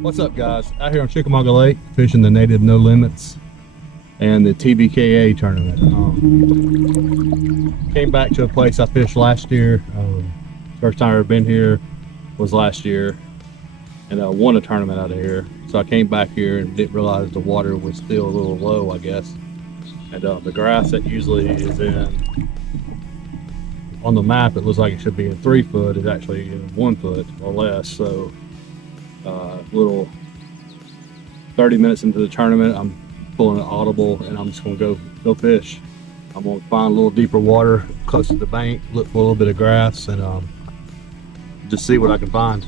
What's up, guys? Out here on Chickamauga Lake fishing the native no limits and the TVKA tournament. Came back to a place I fished last year. First time I've ever been here was last year, and I won a tournament out of here. So I came back here and didn't realize the water was still a little low, I guess. And the grass that usually is in on the map, it looks like it should be in 3 foot, is actually in 1 foot or less. So little 30 minutes into the tournament, I'm pulling an Audible and I'm just gonna go fish. I'm gonna find a little deeper water close to the bank, look for a little bit of grass, and just see what I can find.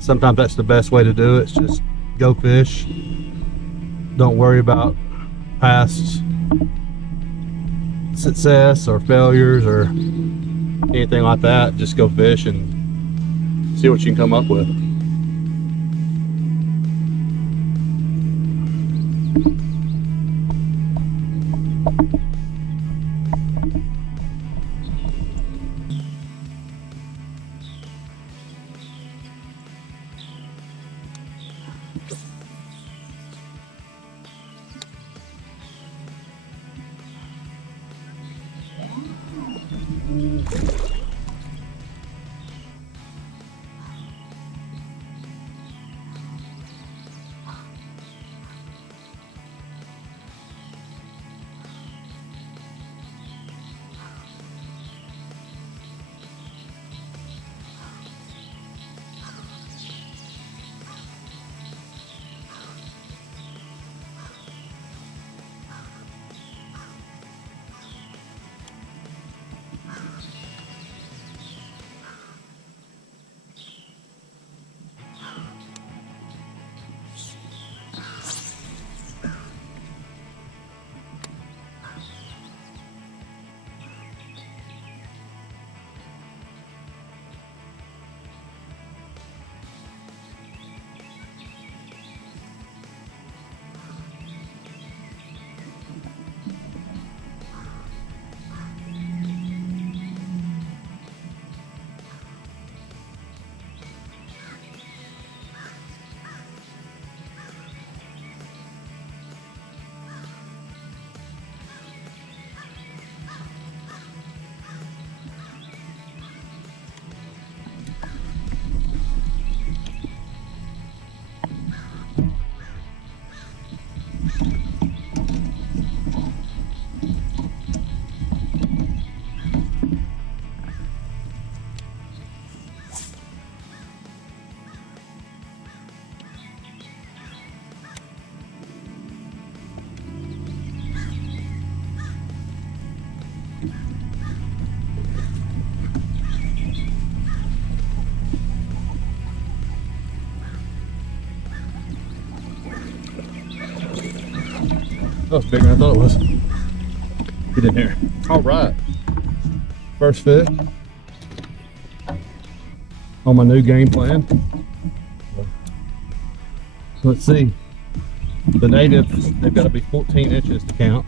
Sometimes that's the best way to do it. It's just go fish. Don't worry about past success or failures or anything like that. Just go fish and see what you can come up with. Oh, it's bigger than I thought it was. Get in here. All right. First fish on my new game plan. So let's see. The natives, they've got to be 14 inches to count.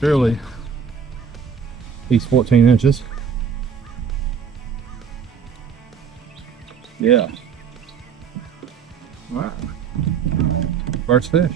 Surely he's 14 inches. Yeah. All right. First fish.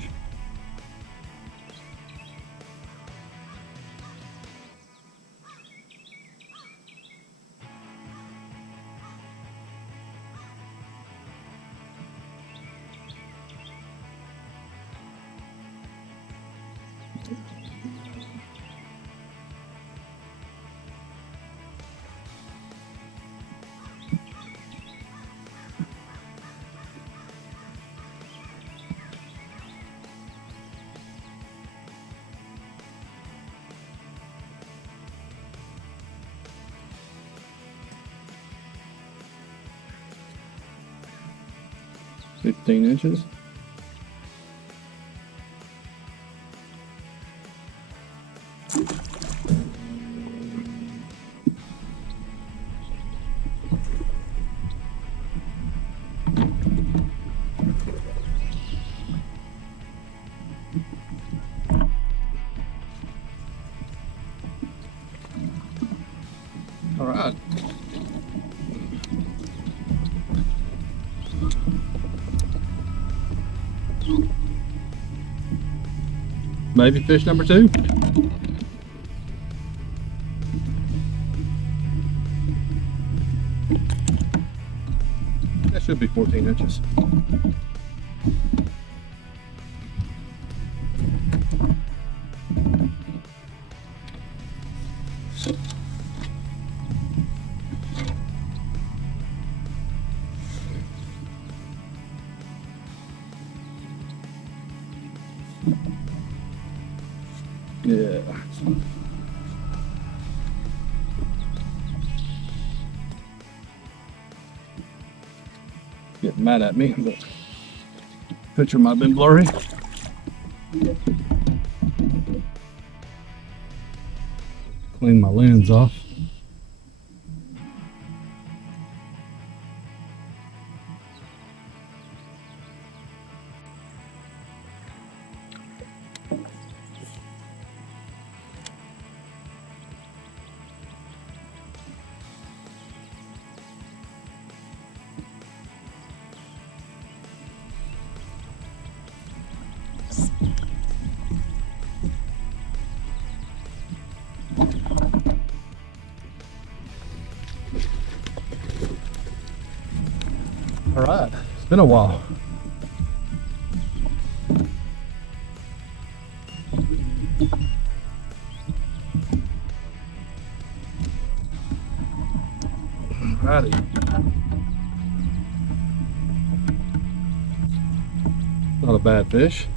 $15. All right. Maybe fish number 2. That should be 14 inches. Yeah. Getting mad at me, but picture might have been blurry. Clean my lens off. All right, it's been a while. Alrighty. Not a bad fish.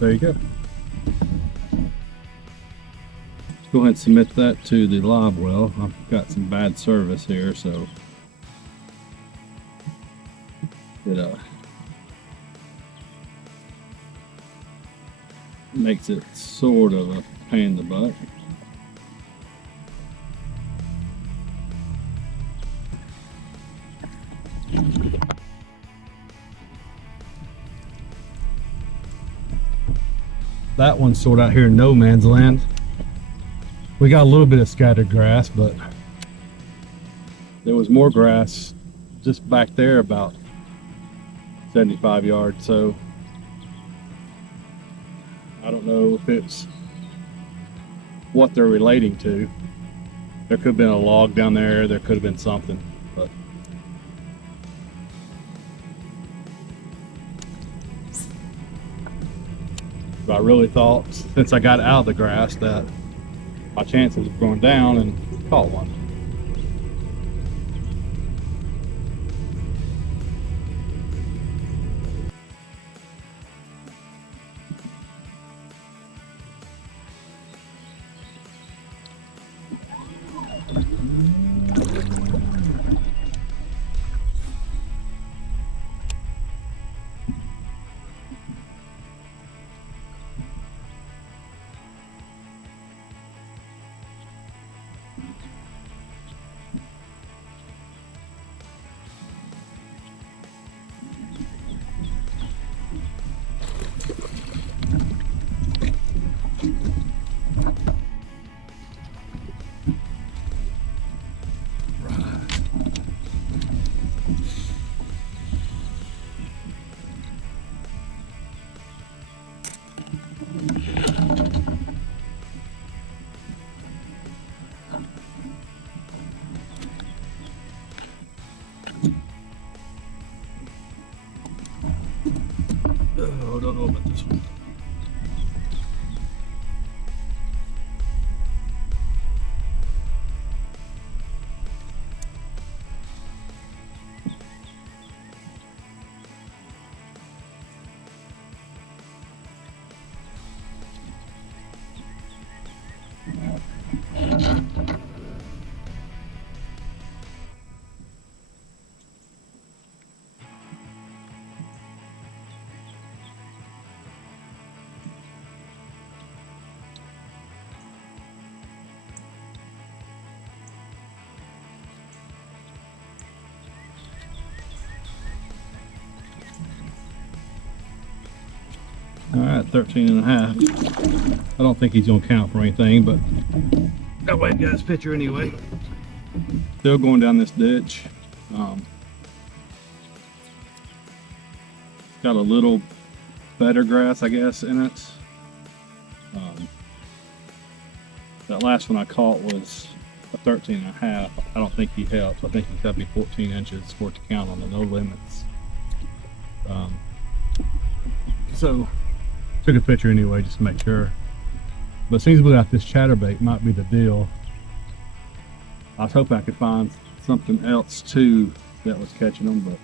There you go. Go ahead and submit that to the live well. I've got some bad service here, so it makes it sort of a pain in the butt. That one's sort of out here in no man's land. We got a little bit of scattered grass, but there was more grass just back there about 75 yards. So I don't know if it's what they're relating to. There could have been a log down there. There could have been something, but I really thought, since I got out of the grass, that my chances of going down and caught one. Oh, I don't know about this one. All right, 13 and a half. I don't think he's gonna count for anything, but that way I got his picture anyway. Still going down this ditch. Got a little better grass, I guess, in it. That last one I caught was a 13 and a half. I don't think he helps. I think he's got to be 14 inches for it to count on the no limits. So took a picture anyway just to make sure. But it seems like this chatterbait might be the deal. I was hoping I could find something else too that was catching them, but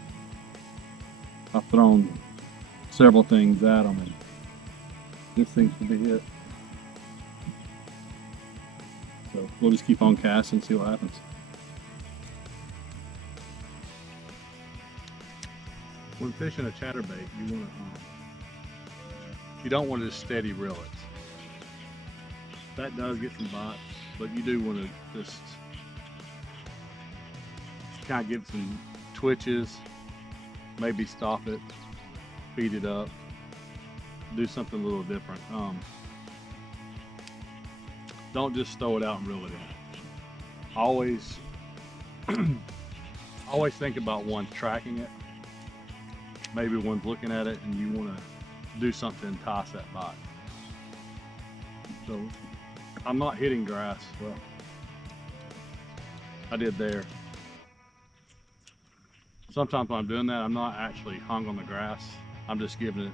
I've thrown several things at them and this seems to be it. So we'll just keep on casting and see what happens. When fishing a chatterbait, you don't want to just steady reel it. That does get some bites, but you do want to just kind of give some twitches, maybe stop it, speed it up, do something a little different. Don't just throw it out and reel it in. Always think about one's tracking it. Maybe one's looking at it and you want to do something to entice that bite. So I'm not hitting grass. Well, I did there. Sometimes when I'm doing that, I'm not actually hung on the grass. I'm just giving it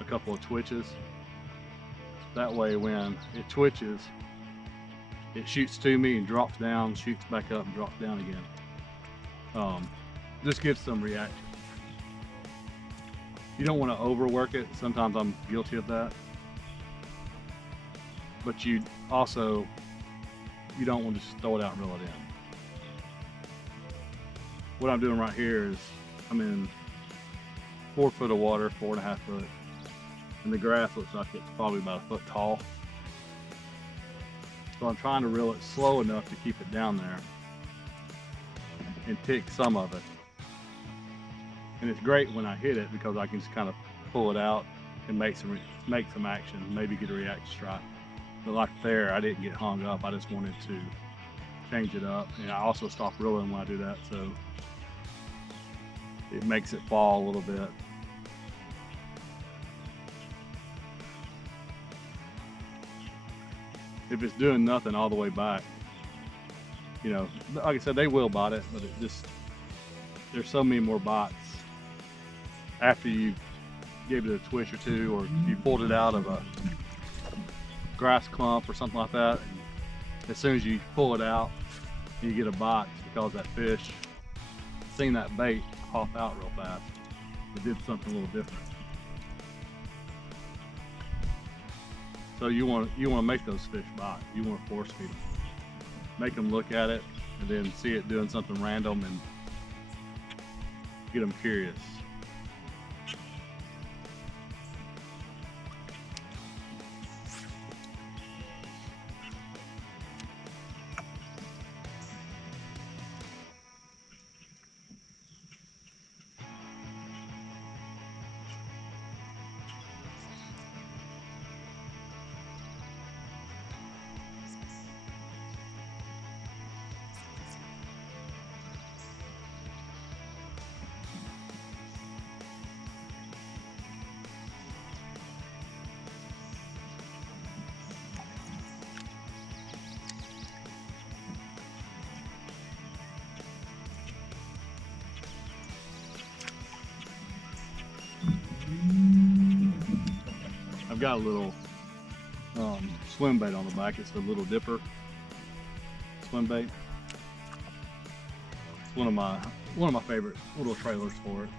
a couple of twitches. That way when it twitches, it shoots to me and drops down, shoots back up and drops down again. Just gives some reaction. You don't want to overwork it. Sometimes I'm guilty of that. But you don't want to just throw it out and reel it in. What I'm doing right here is I'm in 4 foot of water, 4.5 foot. And the grass looks like it's probably about a foot tall. So I'm trying to reel it slow enough to keep it down there and pick some of it. And it's great when I hit it because I can just kind of pull it out and make some action, maybe get a reaction strike. But like there, I didn't get hung up. I just wanted to change it up. And I also stop reeling when I do that, so it makes it fall a little bit. If it's doing nothing all the way back, you know, like I said, they will bite it, but there's so many more bites after you gave it a twitch or two, or you pulled it out of a grass clump or something like that. And as soon as you pull it out, you get a bite because that fish seen that bait hop out real fast. It did something a little different. So you want to make those fish bite. You want to force feed them. Make them look at it and then see it doing something random and get them curious. got a little swim bait on the back. It's a little dipper swim bait. It's one of my favorite little trailers for it.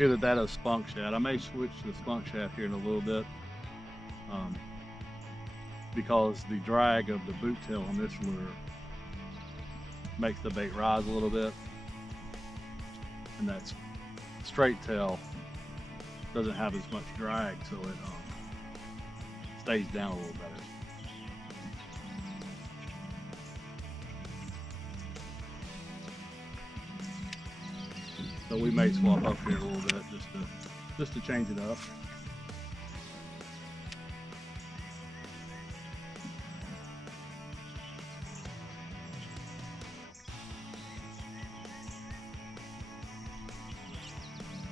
Either that or spunk shad. I may switch to the spunk shad here in a little bit, because the drag of the boot tail on this lure makes the bait rise a little bit, and that straight tail doesn't have as much drag, so it stays down a little better. So we may swap up here a little bit just to change it up.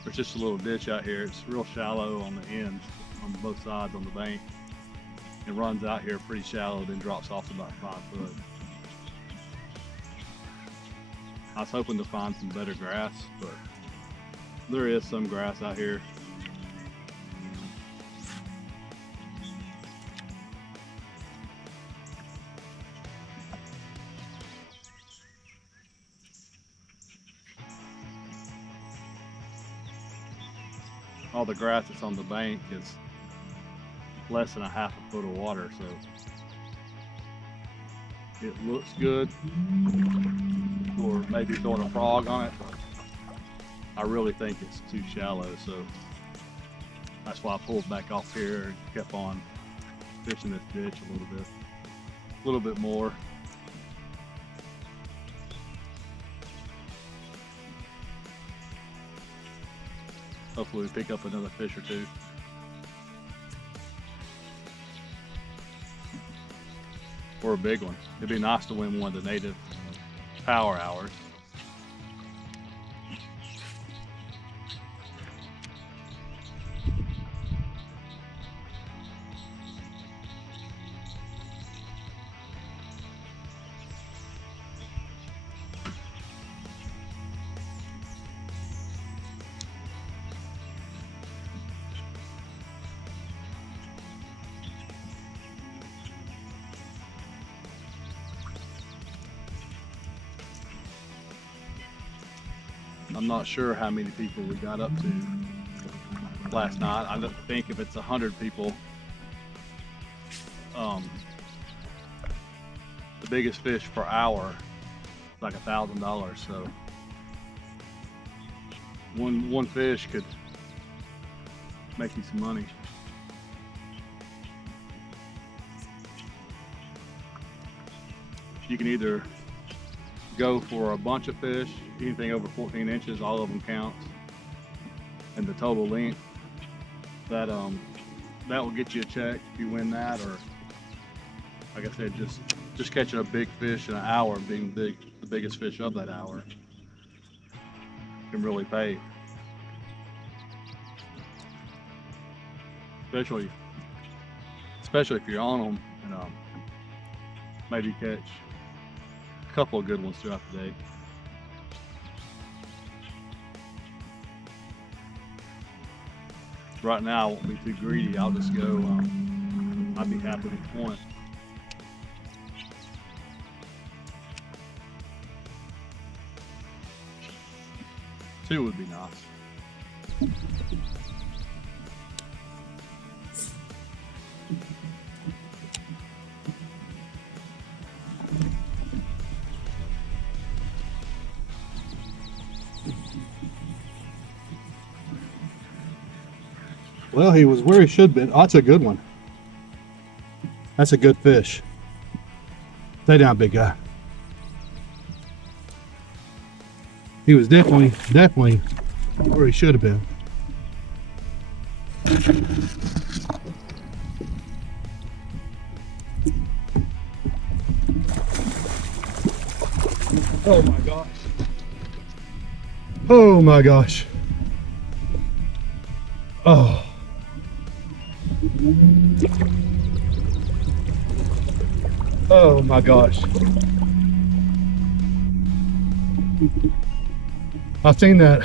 There's just a little ditch out here. It's real shallow on the ends, on both sides on the bank. It runs out here pretty shallow, then drops off to about 5 foot. I was hoping to find some better grass, but there is some grass out here. All the grass that's on the bank is less than a half a foot of water, so it looks good for maybe throwing a frog on it, but I really think it's too shallow, so that's why I pulled back off here and kept on fishing this ditch a little bit more. Hopefully we pick up another fish or two. Or a big one. It'd be nice to win one of the native power hours. I'm not sure how many people we got up to last night. I think if it's 100 people, the biggest fish per hour is like $1,000. So one fish could make you some money. You can either go for a bunch of fish, anything over 14 inches, all of them counts, and the total length. That will get you a check if you win that, or like I said, just catching a big fish in an hour and being the biggest fish of that hour can really pay. Especially if you're on them and maybe catch a couple of good ones throughout the day. Right now I won't be too greedy. I'll just go, I'd be happy with one. Two would be nice. Well, he was where he should be. Oh, that's a good one. That's a good fish. Stay down, big guy. He was definitely where he should have been. Oh my gosh. Oh my gosh. Oh. Oh my gosh. I've seen that.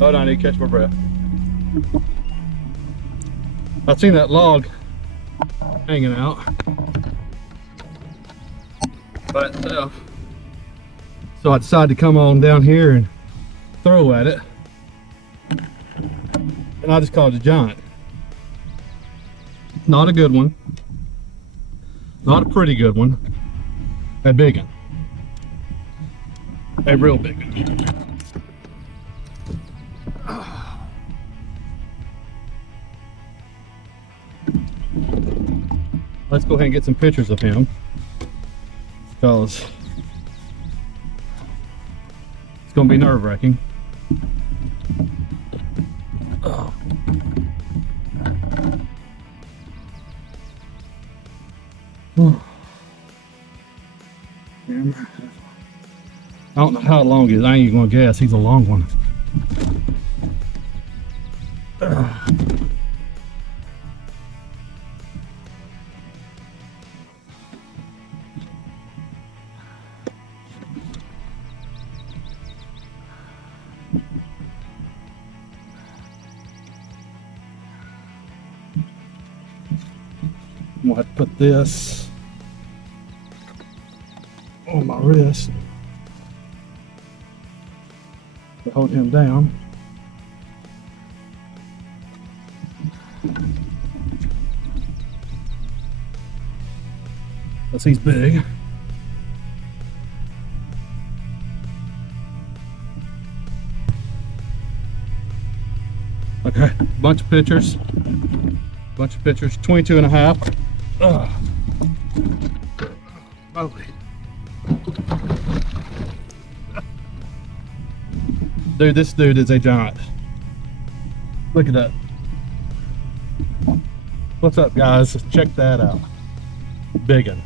Hold on, I need to catch my breath. I seen that log hanging out by itself. So I decided to come on down here and throw at it. And I just caught a giant. Not a good one. Not a pretty good one. A big one. A real big one. Let's go ahead and get some pictures of him, because it's going to be nerve-wracking. I don't know how long it is. I ain't even gonna guess. He's a long one. I'm gonna have to put this on my wrist to hold him down. Because he's big. Okay, bunch of pictures. 22 and a half. Holy. Dude, this dude is a giant. Look at that. What's up, guys? Check that out. Big one.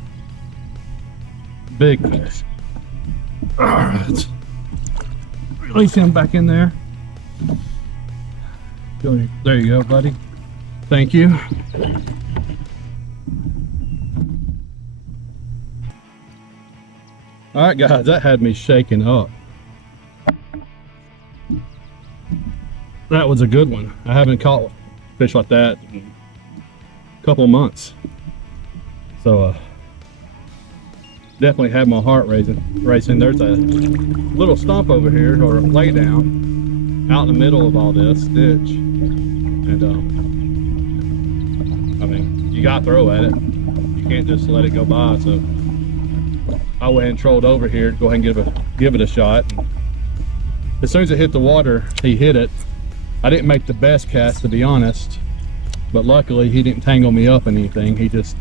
Big fish. Alright. Release him back in there. There you go, buddy. Thank you. Alright, guys, that had me shaking up. That was a good one. I haven't caught fish like that in a couple of months. So definitely had my heart racing. There's a little stump over here, or a lay down out in the middle of all this ditch. And I mean, you gotta throw at it. You can't just let it go by. So I went and trolled over here to go ahead and give it a shot. And as soon as it hit the water, he hit it. I didn't make the best cast, to be honest, but luckily he didn't tangle me up in anything. He just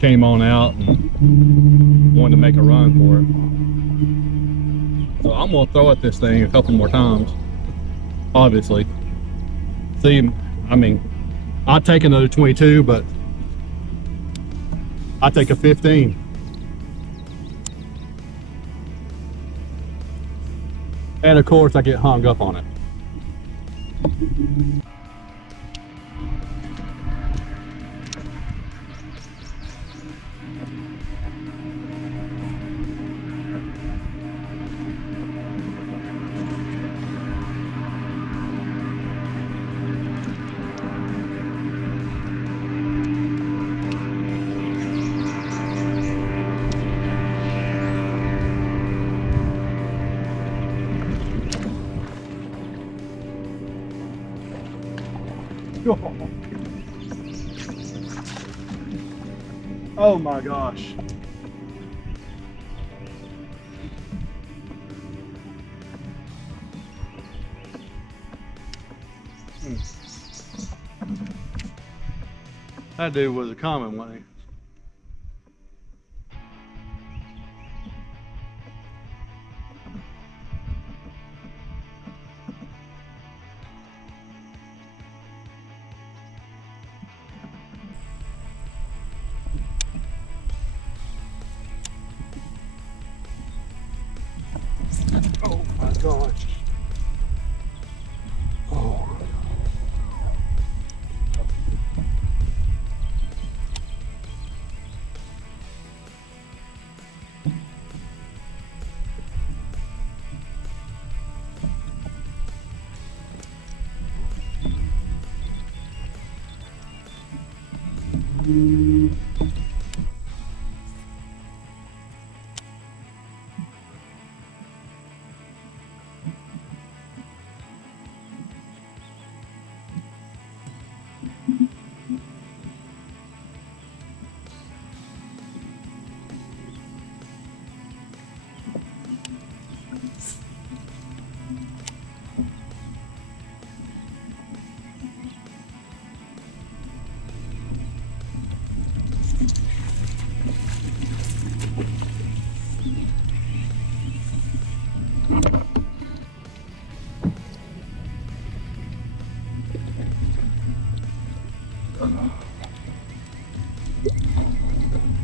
came on out and wanted to make a run for it. So I'm gonna throw at this thing a couple more times, obviously. See, I mean, I'd take another 22, but I'd take a 15. And of course I get hung up on it. Oh my gosh. That dude was a common one. Oh my gosh. Oh.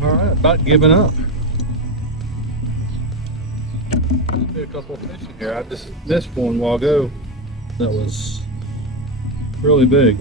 All right, about giving up. See a couple of fish in here. I just missed one while ago that was really big.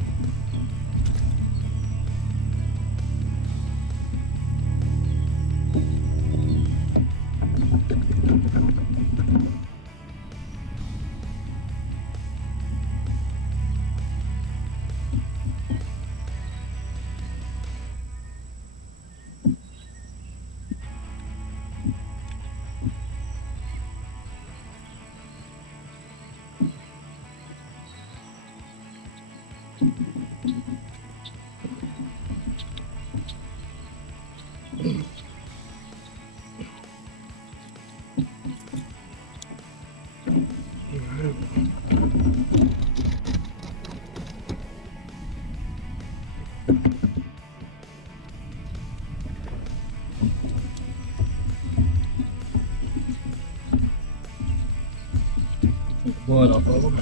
Take the blood off of them.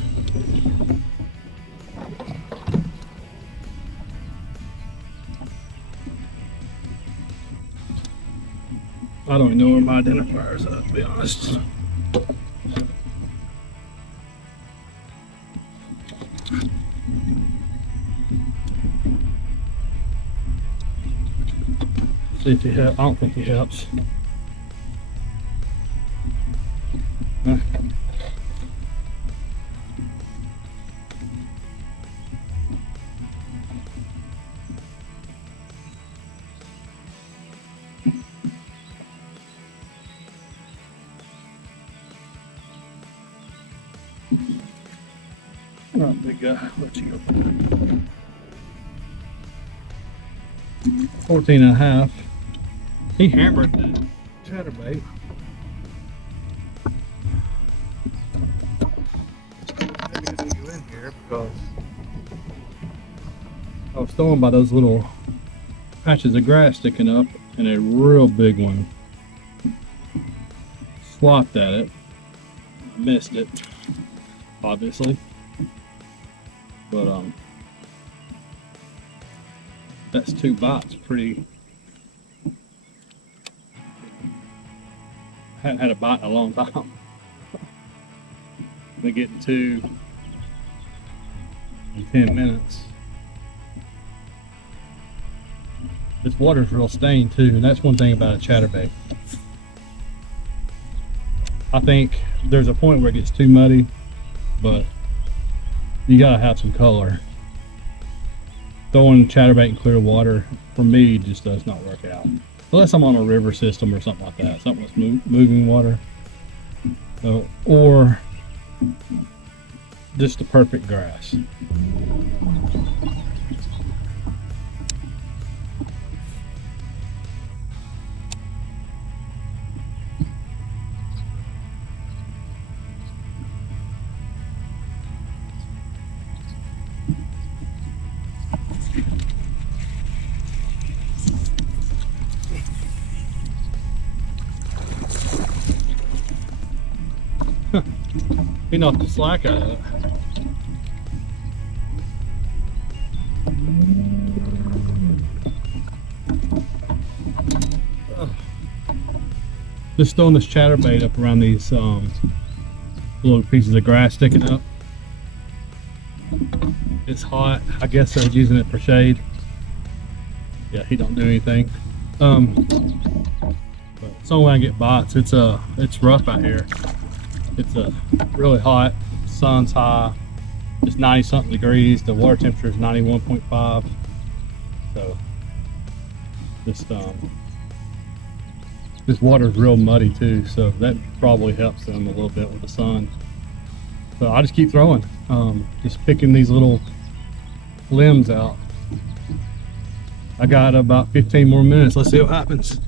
I don't even know where my identifiers are, to be honest. See if he helps. I don't think he helps. Huh. All right, big guy, let you go. 14 and a half. He hammered the chatterbait. Maybe I need you in here because I was throwing by those little patches of grass sticking up, and a real big one swapped at it. Missed it, obviously, but that's 2 bites. Pretty. Hadn't had a bite in a long time. Been getting 2 in 10 minutes. This water's real stained too, and that's one thing about a chatterbait. I think there's a point where it gets too muddy, but you gotta have some color. Throwing chatterbait in clear water, for me, just does not work out. Unless I'm on a river system or something like that, something that's moving water. Or just the perfect grass. He knocked the slack out of it. Just throwing this chatterbait up around these little pieces of grass sticking up. It's hot. I guess they're using it for shade. Yeah, he don't do anything. But it's only when I get bites. It's rough out here. It's really hot. Sun's high. It's 90 something degrees. The water temperature is 91.5. So This water is real muddy too, so that probably helps them a little bit with the sun. So I just keep throwing, just picking these little limbs out. I got about 15 more minutes. Let's see what happens.